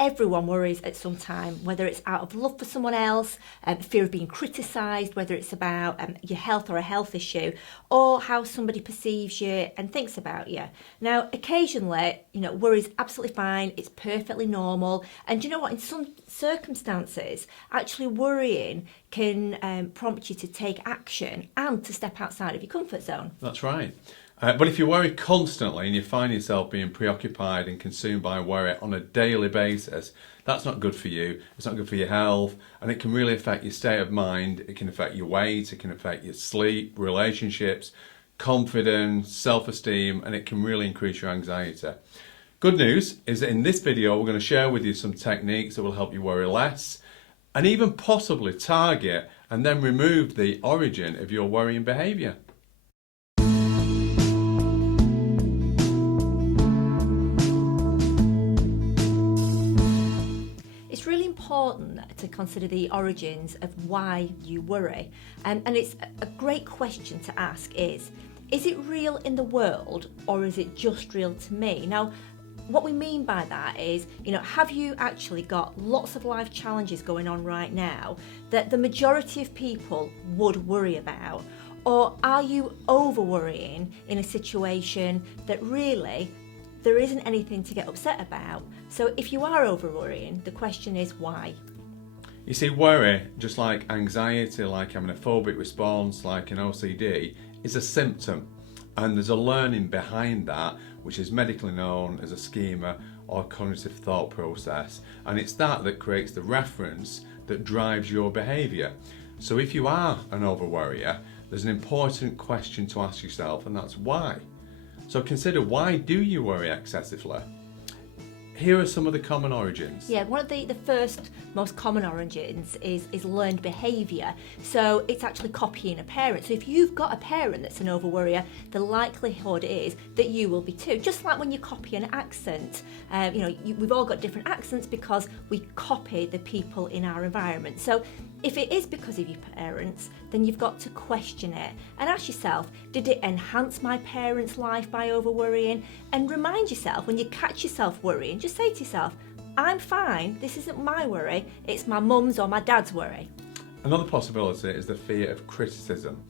Everyone worries at some time, whether it's out of love for someone else, fear of being criticised, whether it's about your health or a health issue, or how somebody perceives you and thinks about you. Now, occasionally, worry is absolutely fine, it's perfectly normal, and you know what, in some circumstances, actually worrying can prompt you to take action and to step outside of your comfort zone. That's right. But if you worry constantly and you find yourself being preoccupied and consumed by worry on a daily basis, that's not good for you. It's not good for your health, and it can really affect your state of mind. It can affect your weight, it can affect your sleep, relationships, confidence, self-esteem, and it can really increase your anxiety. Good news is that in this video, we're going to share with you some techniques that will help you worry less and even possibly target and then remove the origin of your worrying behaviour. It's really important to consider the origins of why you worry. And it's a great question to ask is it real in the world or is it just real to me? Now, what we mean by that is, have you actually got lots of life challenges going on right now that the majority of people would worry about? Or are you over worrying in a situation that really there isn't anything to get upset about? So if you are over worrying, the question is why? You see, worry, just like anxiety, like having a phobic response, like an OCD, is a symptom. And there's a learning behind that, which is medically known as a schema or cognitive thought process. And it's that creates the reference that drives your behaviour. So if you are an over-worrier, there's an important question to ask yourself, and that's why. So consider, why do you worry excessively? Here are some of the common origins. Yeah, one of the first most common origins is learned behaviour. So it's actually copying a parent. So if you've got a parent that's an over-worrier, the likelihood is that you will be too. Just like when you copy an accent. We've all got different accents because we copy the people in our environment. So if it is because of your parents, then you've got to question it and ask yourself, did it enhance my parents' life by over-worrying? And remind yourself, when you catch yourself worrying, just say to yourself, I'm fine, this isn't my worry, it's my mum's or my dad's worry. Another possibility is the fear of criticism.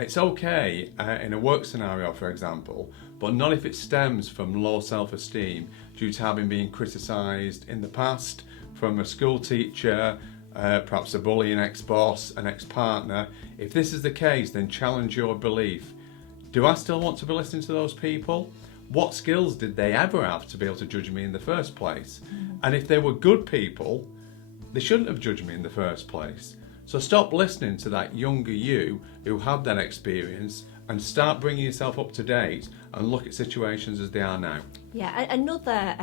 It's okay in a work scenario, for example, but not if it stems from low self-esteem due to having been criticised in the past from a school teacher, perhaps a bully, an ex-boss, an ex-partner. If this is the case, then challenge your belief. Do I still want to be listening to those people? What skills did they ever have to be able to judge me in the first place? And if they were good people, they shouldn't have judged me in the first place. So stop listening to that younger you who had that experience and start bringing yourself up to date and look at situations as they are now. Yeah, another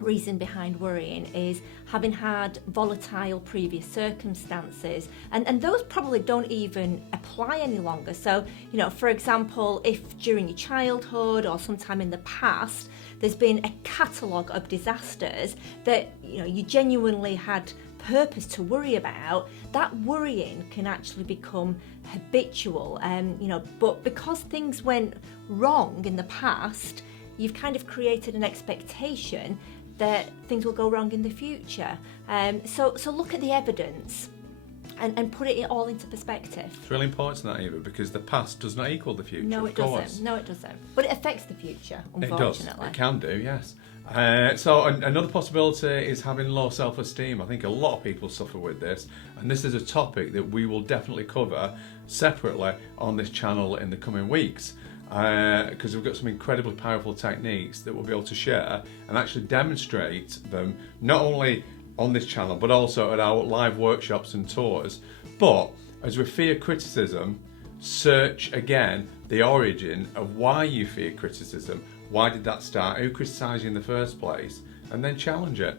reason behind worrying is having had volatile previous circumstances, and those probably don't even apply any longer. So, for example, if during your childhood or sometime in the past there's been a catalogue of disasters that you genuinely had purpose to worry about, that worrying can actually become habitual. But because things went wrong in the past, you've kind of created an expectation that things will go wrong in the future. So look at the evidence and put it all into perspective. It's really important that, Eva, because the past does not equal the future. No, it doesn't. No, it doesn't. But it affects the future, unfortunately. It does. It can do, yes. So another possibility is having low self-esteem. I think a lot of people suffer with this, and this is a topic that we will definitely cover separately on this channel in the coming weeks. Because we've got some incredibly powerful techniques that we'll be able to share and actually demonstrate them not only on this channel but also at our live workshops and tours. But as we fear criticism, search again the origin of why you fear criticism. Why did that start? Who criticised you in the first place? And then challenge it.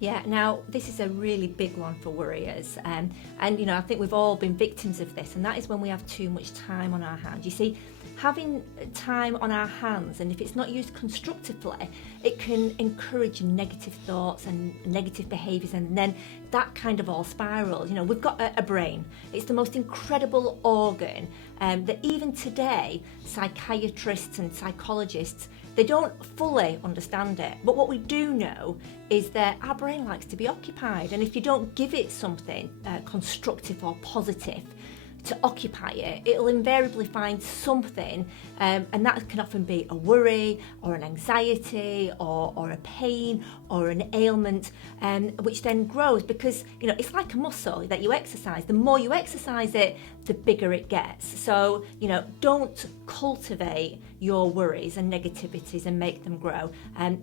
Yeah, now this is a really big one for worriers, and I think we've all been victims of this, and that is when we have too much time on our hands. You see, having time on our hands, and if it's not used constructively, it can encourage negative thoughts and negative behaviours, and then that kind of all spirals. You know, we've got a brain. It's the most incredible organ that even today psychiatrists and psychologists, they don't fully understand it. But what we do know is that our brain likes to be occupied, and if you don't give it something constructive or positive to occupy it, it'll invariably find something, and that can often be a worry or an anxiety or a pain or an ailment, which then grows, because you know it's like a muscle that you exercise. The more you exercise it, the bigger it gets. So you know, don't cultivate your worries and negativities and make them grow.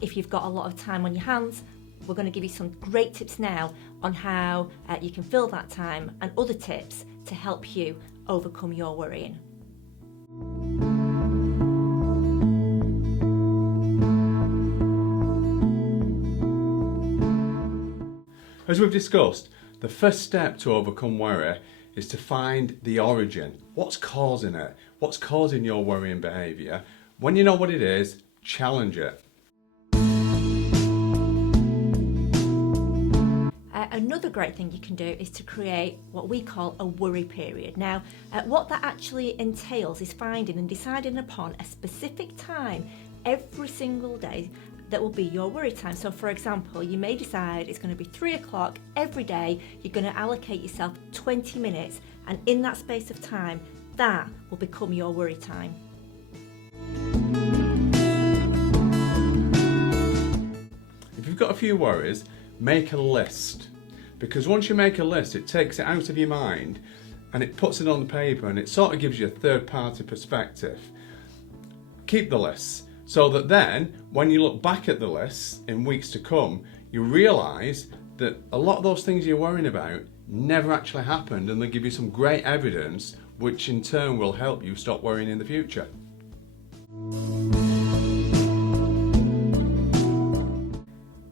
If you've got a lot of time on your hands, we're going to give you some great tips now on how you can fill that time, and other tips to help you overcome your worrying. As we've discussed, the first step to overcome worry is to find the origin. What's causing it? What's causing your worrying behaviour? When you know what it is, challenge it. Another great thing you can do is to create what we call a worry period. Now, what that actually entails is finding and deciding upon a specific time every single day that will be your worry time. So for example, you may decide it's going to be 3 o'clock every day. You're going to allocate yourself 20 minutes, and in that space of time, that will become your worry time. If you've got a few worries, make a list. Because once you make a list, it takes it out of your mind and it puts it on the paper, and it sort of gives you a third-party perspective. Keep the lists so that then, when you look back at the lists in weeks to come, you realise that a lot of those things you're worrying about never actually happened, and they give you some great evidence, which in turn will help you stop worrying in the future.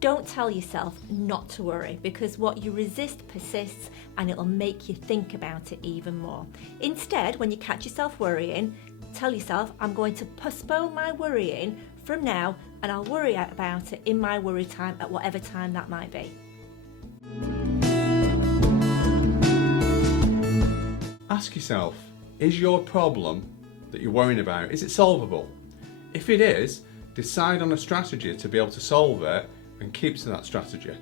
Don't tell yourself not to worry, because what you resist persists, and it'll make you think about it even more. Instead, when you catch yourself worrying, tell yourself, I'm going to postpone my worrying from now, and I'll worry about it in my worry time at whatever time that might be. Ask yourself, is your problem that you're worrying about, is it solvable? If it is, decide on a strategy to be able to solve it, and keep to that strategy.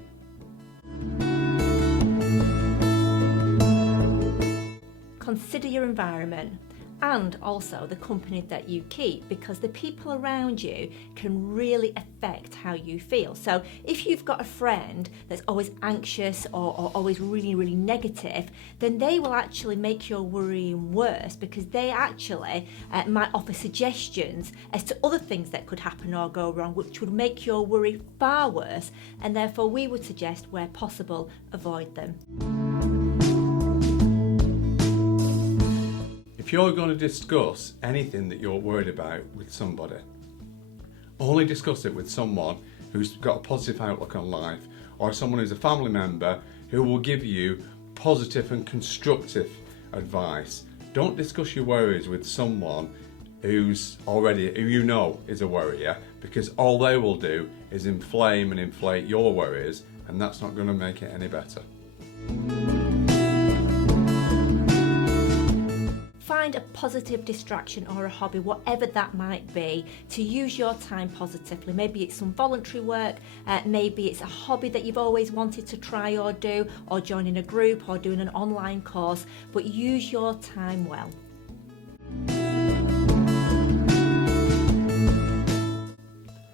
Consider your environment and also the company that you keep, because the people around you can really affect how you feel. So if you've got a friend that's always anxious or always really, really negative, then they will actually make your worrying worse, because they actually might offer suggestions as to other things that could happen or go wrong, which would make your worry far worse, and therefore we would suggest, where possible, avoid them. If you're going to discuss anything that you're worried about with somebody, only discuss it with someone who's got a positive outlook on life, or someone who's a family member who will give you positive and constructive advice. Don't discuss your worries with someone who you know is a worrier, because all they will do is inflame and inflate your worries, and that's not going to make it any better. Find a positive distraction or a hobby, whatever that might be, to use your time positively. Maybe it's some voluntary work, maybe it's a hobby that you've always wanted to try or do, or joining a group or doing an online course, but use your time well.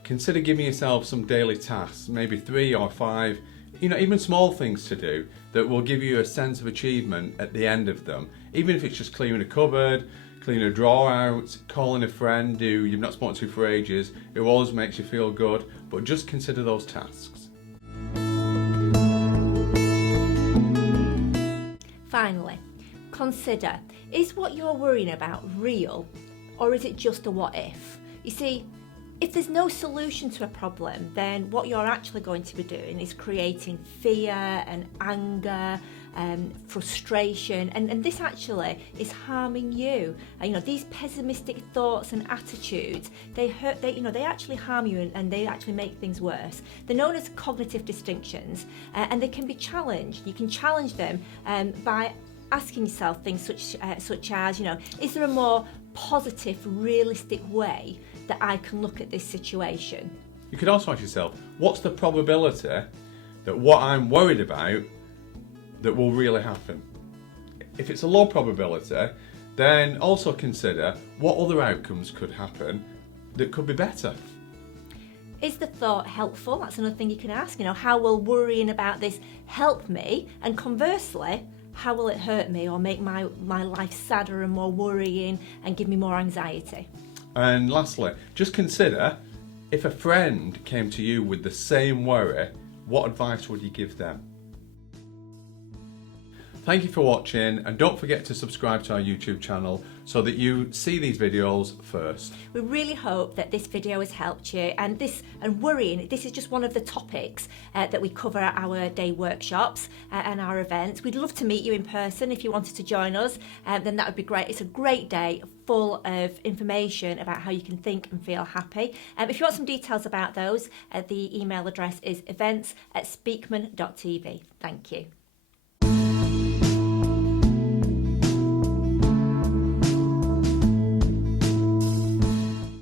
Consider giving yourself some daily tasks, maybe 3 or 5, even small things to do that will give you a sense of achievement at the end of them. Even if it's just cleaning a cupboard, cleaning a drawer out, calling a friend who you've not spoken to for ages, it always makes you feel good, but just consider those tasks. Finally, consider, is what you're worrying about real, or is it just a what if? You see, If there's no solution to a problem, then what you're actually going to be doing is creating fear and anger, frustration, and this actually is harming you. These pessimistic thoughts and attitudes, they actually harm you, and they actually make things worse. They're known as cognitive distinctions, and they can be challenged. You can challenge them by asking yourself things such as, is there a more positive, realistic way that I can look at this situation? You could also ask yourself, what's the probability that what I'm worried about that will really happen? If it's a low probability, then also consider what other outcomes could happen that could be better. Is the thought helpful? That's another thing you can ask. How will worrying about this help me? And conversely, how will it hurt me or make my life sadder and more worrying and give me more anxiety? And lastly, just consider, if a friend came to you with the same worry, what advice would you give them? Thank you for watching, and don't forget to subscribe to our YouTube channel so that you see these videos first. We really hope that this video has helped you, and worrying, this is just one of the topics that we cover at our day workshops and our events. We'd love to meet you in person. If you wanted to join us, then that would be great. It's a great day full of information about how you can think and feel happy. If you want some details about those, the email address is events@speakman.tv. Thank you.